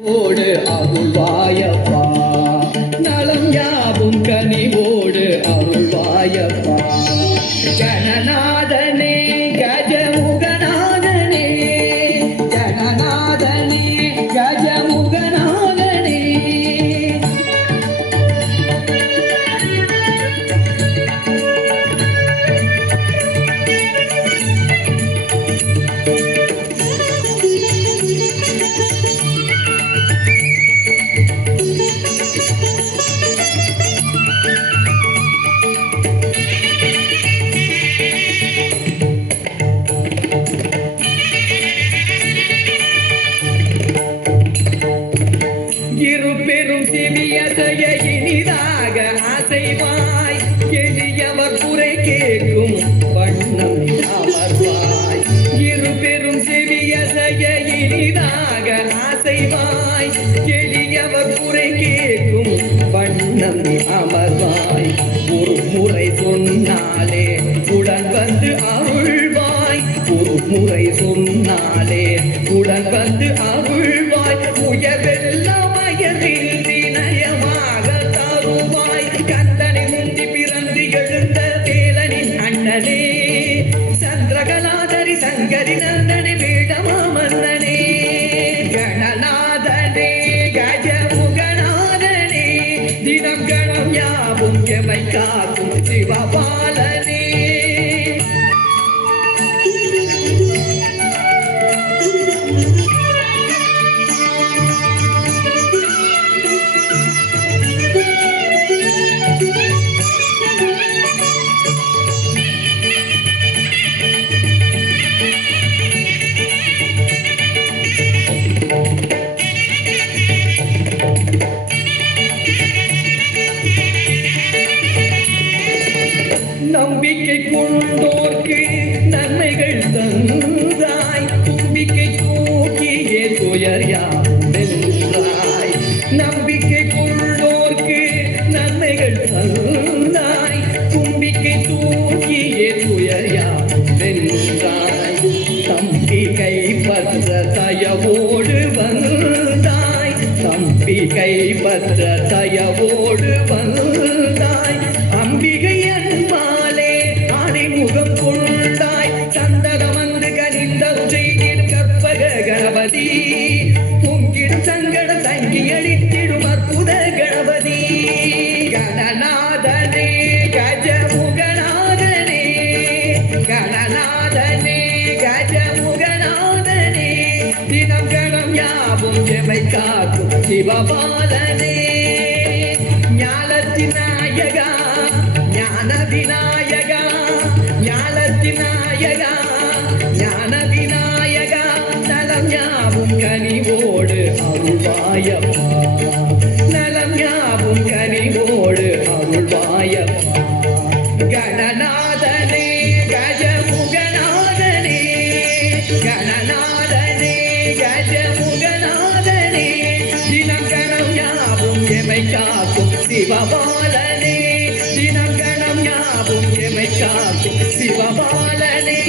ஓடு அருள்வாயப்பா, நலம் யாவும் கனிவோடு அருள்வாயப்பா. கணநாதனே கஜமுகநாதனே, கணநாதனே கஜமுகநாதனே. இருபெரும் சிவியதைய இனிதாக அசைவாய், எளியவர் குறை கேட்கும் வண்ணம் அமர்வாய். இருபெரும் சிவியதைய இனிதாக அசைவாய், எளியவர் குறை கேட்கும் வண்ணம் அமர்வாய். ஒரு முறை சொன்னாலே உடன் வந்து அருள்வாய், ஒரு முறை சொன்னாலே உடன் வந்து அருள்வாய். உயர்வெல்லாம் நயமாக தருவாய். கந்தனை முந்தி பிறந்து எழுந்த வேலனின் அண்ணனே, சந்திரகலாதரி சங்கரி நந்தனை வேடமா மன்னனே. கணநாதனே கஜமுகநாதனே, தினம் கணம் யாவும் எமை காக்கும் சிவபாலனே. நம்பிக்கை கொண்டோர்க்கு நன்மைகள் தந்தாய், தும்பிக்கை தூக்கியே துயர் யாவென்றாய். நம்பிக்கை கொண்டோர்க்கு நன்மைகள் தந்தாய், தும்பிக்கை தூக்கியே துயர் யாவென்றாய். தம்பி கைப்பற்ற தயவோடு வந்தாய், தம்பி கைப்பற்ற தயவோடு வந்தாய். அம்பிகை அன்பாலே ஆணைமுகம் கொண்டாய், சந்தகம் வந்து கனிந்தம் செய்திடும் கற்பக கணபதி. பொங்கிடும் சங்கட தங்கி அளித்திடும் அற்புத கணபதி. கணநாதனே கஜமுகநாதனே, கணநாதனே கஜமுகநாதனே, தினம் கணம் யாவும் எமை காக்கும் சிவபாலனே. ஞானத்தின் நாயகா ஞான விநாயகா, ஞானத்தின் நாயகா ஞான விநாயகா, நலம் யாவும் கனிவோடு அருள்வாயப்பா, நலம் யாவும் கனிவோடு அருள்வாயப்பா. கணநாதனே கஜமுகநாதனே, கணநாதனே கஜமுகநாதனே, தினம் கணம் யாவும் எமை காக்கும் சிவபாலனே, தினம் கணம் யாவும் எமை காக்கும் சிவபாலனே.